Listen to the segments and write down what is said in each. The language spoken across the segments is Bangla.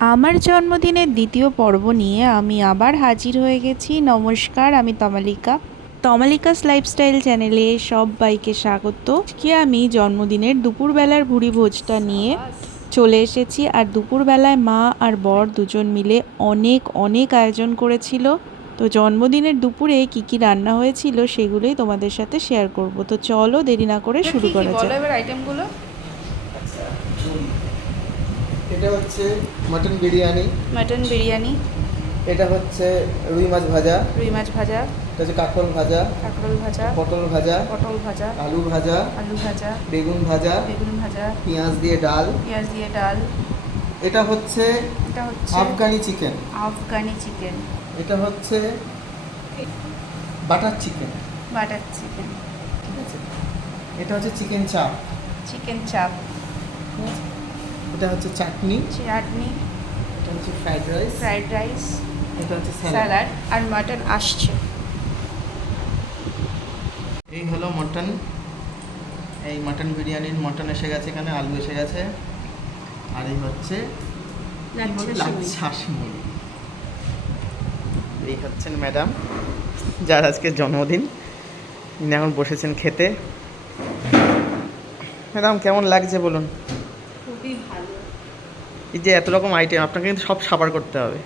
আমার জন্মদিনের দ্বিতীয় পর্ব নিয়ে আমি আবার হাজির হয়ে গেছি। নমস্কার, আমি তমালিকা। তমালিকাস লাইফস্টাইল চ্যানেলে সবাইকে স্বাগত। আজকে আমি জন্মদিনের দুপুরবেলার ভুরি ভোজটা নিয়ে চলে এসেছি। আর দুপুরবেলায় মা আর বর দুজন মিলে অনেক অনেক আয়োজন করেছিল। তো জন্মদিনের দুপুরে কি কি রান্না হয়েছিল সেগুলোই তোমাদের সাথে শেয়ার করব। তো চলো দেরি না করে শুরু করা যাক। এবার আইটেমগুলো এটা হচ্ছে মটন বিরিয়ানি। মটন বিরিয়ানি, এটা হচ্ছে রুই মাছ ভাজা। রুই মাছ ভাজা, এটা হচ্ছে কাঁকরোল ভাজা, কাঁকরোল ভাজা, পটল ভাজা, পটল ভাজা, আলু ভাজা, আলু ভাজা, বেগুন ভাজা, বেগুন ভাজা, পেঁয়াজ দিয়ে ডাল। পেঁয়াজ দিয়ে ডাল। এটা হচ্ছে এটা হচ্ছে আফগানি চিকেন। আফগানি চিকেন, এটা হচ্ছে বাটার চিকেন। বাটার চিকেন, ঠিক আছে। এটা হচ্ছে চিকেন চাপ। চিকেন চাপ, ঠিক আছে। এটা হচ্ছে চাটনি। চাটনি, এটা হচ্ছে ফ্রাইড রাইস। ফ্রাইড রাইস, এটা হচ্ছে স্যালাড। স্যালাড, আর মাটন আসছে। এই হলো মটন। এই মটন বিরিয়ানির মটন এসে গেছে, এখানে আলু এসে গেছে। আর এই হচ্ছে লাচ্ছা সিমুই। এই হচ্ছেন ম্যাডাম, যার আজকে জন্মদিন। তিনি এখন বসেছেন খেতে। ম্যাডাম কেমন লাগছে বলুন? খুবই ভালো। এই যে এত রকম আইটেম, আপনাকে কিন্তু সব সাবার করতে হবে,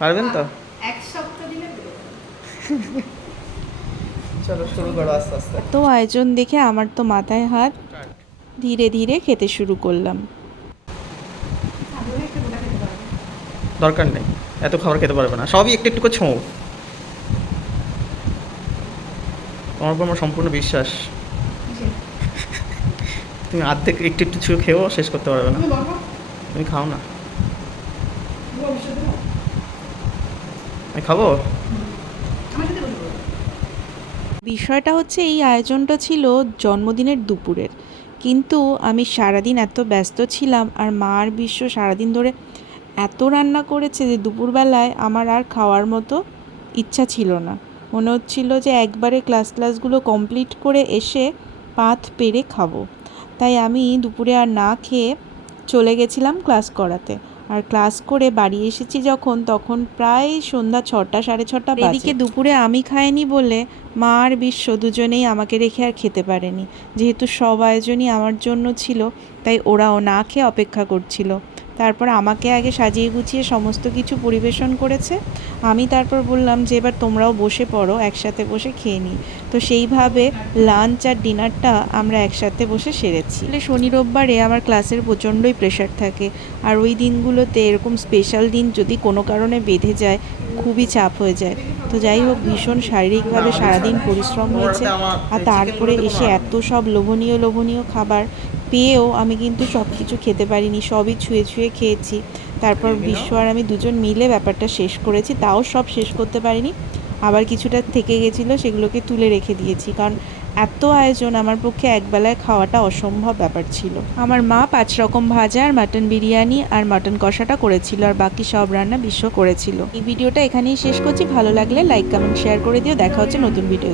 পারবেন তো? এক সপ্তাহ দিলে চলো শুরু করো আস্তে আস্তে। তো আয়োজন দেখে আমার তো মাথায় হাত। ধীরে ধীরে খেতে শুরু করলাম। দরকার নেই, এত খাবার খেতে পারবে না, সবই একটু একটু করে ছোঁও। তোমার উপর আমার সম্পূর্ণ বিশ্বাস। তুমি অর্ধেক একটু একটু ছুঁয়ে খেয়েও শেষ করতে পারবে না। তুমি খাও না, আমি খাবো। বিষয়টা হচ্ছে এই আয়োজনটা ছিল জন্মদিনের দুপুরের, কিন্তু আমি সারাদিন এত ব্যস্ত ছিলাম আর মা আর বিশ্ব সারাদিন ধরে এত রান্না করেছে যে দুপুরবেলায় আমার আর খাওয়ার মতো ইচ্ছা ছিল না। মনে হচ্ছিল যে একবারে ক্লাসগুলো কমপ্লিট করে এসে পাত পেরে খাবো। তাই আমি দুপুরে আর না খেয়ে চলে গেছিলাম ক্লাস করাতে। আর ক্লাস করে বাড়ি এসেছি যখন, তখন প্রায় সন্ধ্যা 6টা 6:30 বাজে। এদিকে দুপুরে আমি খাইনি বলে মা আর বিশ্ব দুজনেই আমাকে রেখে আর খেতে পারেনি। যেহেতু সব আয়োজনই আমার জন্য ছিল, তাই ওরাও না খেয়ে অপেক্ষা করছিল। তারপর আমাকে আগে সাজিয়ে গুছিয়ে সমস্ত কিছু পরিবেশন করেছে। আমি তারপর বললাম যে এবার তোমরাও বসে পড়ো, একসাথে বসে খেয়ে নিই। তো সেইভাবে লাঞ্চ আর ডিনারটা আমরা একসাথে বসে সেরেছি। শনি রোববারে আমার ক্লাসের প্রচণ্ডই প্রেশার থাকে, আর ওই দিনগুলোতে এরকম স্পেশাল দিন যদি কোনো কারণে বেঁধে যায়, খুবই চাপ হয়ে যায়। তো যাই হোক, ভীষণ শারীরিকভাবে সারাদিন পরিশ্রম হয়েছে। আর তারপরে এসে এত সব লোভনীয় লোভনীয় খাবার পেয়েও আমি কিন্তু সব কিছু খেতে পারিনি, সবই ছুঁয়ে ছুঁয়ে খেয়েছি। তারপর বিশ্ব আর আমি দুজন মিলে ব্যাপারটা শেষ করেছি, তাও সব শেষ করতে পারিনি। আবার কিছুটা থেকে গেছিলো, সেগুলোকে তুলে রেখে দিয়েছি, কারণ এত আয়োজন আমার পক্ষে একবেলায় খাওয়াটা অসম্ভব ব্যাপার ছিল। আমার মা 5 রকম ভাজা আর মাটন বিরিয়ানি আর মাটন কষাটা করেছিল, আর বাকি সব রান্না বিশ্ব করেছিল। এই ভিডিওটা এখানেই শেষ করছি। ভালো লাগলে লাইক কমেন্ট শেয়ার করে দিও। দেখা হচ্ছে নতুন ভিডিও।